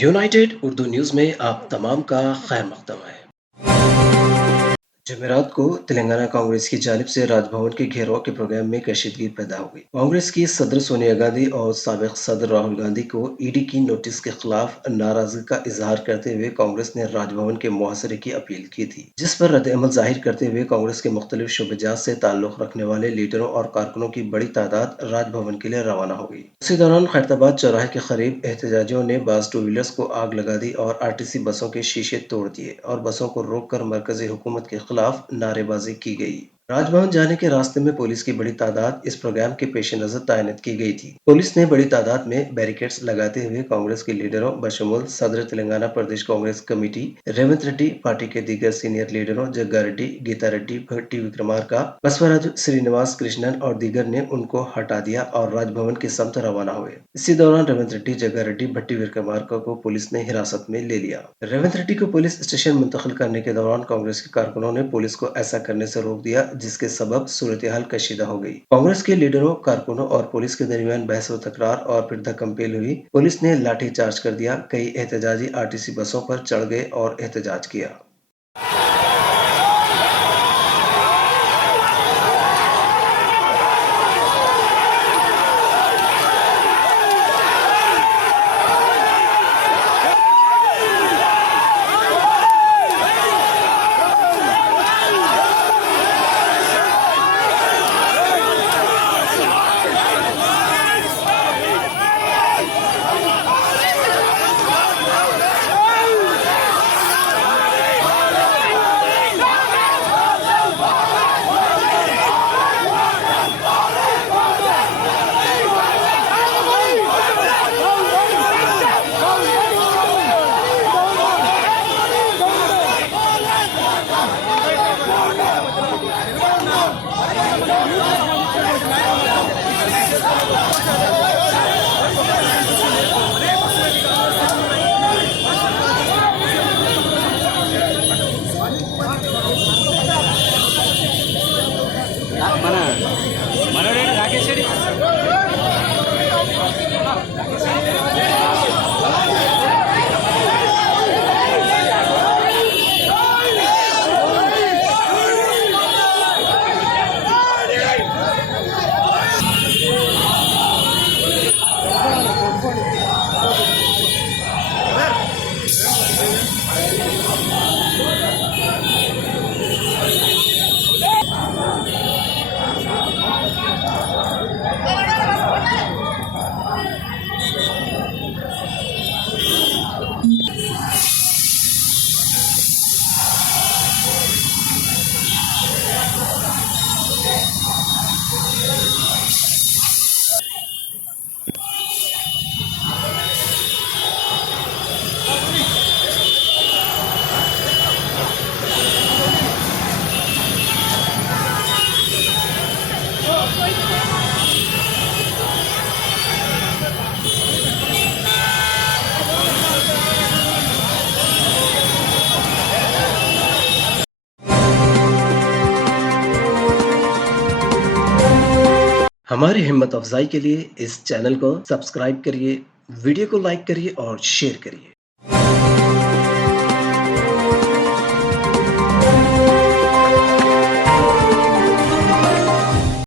United Urdu news में आप तमाम का खैर मकदम है। जमेरात को तेलंगाना कांग्रेस की जानिब से राजभवन के घेराव के प्रोग्राम में कशीदगी पैदा हो गई। कांग्रेस की सदर सोनिया गांधी और साबिक सदर राहुल गांधी को ईडी की नोटिस के खिलाफ नाराजगी का इजहार करते हुए कांग्रेस ने राजभवन के मुहासरे की अपील की थी, जिस पर रद्द-ए-अमल जाहिर करते हुए कांग्रेस के मुख्तलिफ शोबेजात से ताल्लुक रखने वाले लीडरों और कारकुनों की बड़ी तादाद राजभवन के लिए रवाना हो गई। उसी दौरान खैरताबाद चौराहे के करीब एहतजाजियों ने बास टू व्हीलर्स को आग लगा दी और आरटीसी बसों के शीशे तोड़ दिए और बसों को रोककर मरकजी हुकूमत के खिलाफ नारेबाजी की गई। राजभवन जाने के रास्ते में पुलिस की बड़ी तादाद इस प्रोग्राम के पेश नजर तैनात की गई थी। पुलिस ने बड़ी तादाद में बैरिकेड्स लगाते हुए कांग्रेस के लीडरों बशमूल सदर तेलंगाना प्रदेश कांग्रेस कमेटी रेवंत रेड्डी, पार्टी के दीगर सीनियर लीडरों जग्गा रेड्डी, गीता रेड्डी, भट्टी विक्रमार्का, बसवराज श्रीनिवास कृष्णन और दीगर ने उनको हटा दिया और राजभवन की समत रवाना हुए। इसी दौरान रेवंत रेड्डी, जग्गा रेड्डी, भट्टी विक्रमार्का को पुलिस ने हिरासत में ले लिया। रेवंत रेड्डी को पुलिस स्टेशन मुंतकिल करने के दौरान कांग्रेस के कारकुनों ने पुलिस को ऐसा करने से रोक दिया, जिसके सबब सूरत-ए-हाल कशीदा हो गई। कांग्रेस के लीडरों, कारकुनों और पुलिस के दरमियान बहस व तकरार और फिर धक्कम-पेल हुई। पुलिस ने लाठीचार्ज कर दिया। कई एहतजाजी आरटीसी बसों पर चढ़ गए और एहतजाज किया। మన మనోడేడు రాకేష్ రెడ్డి हमारी हिम्मत अफजाई के लिए इस चैनल को सब्सक्राइब करिए, वीडियो को लाइक करिए और शेयर करिए।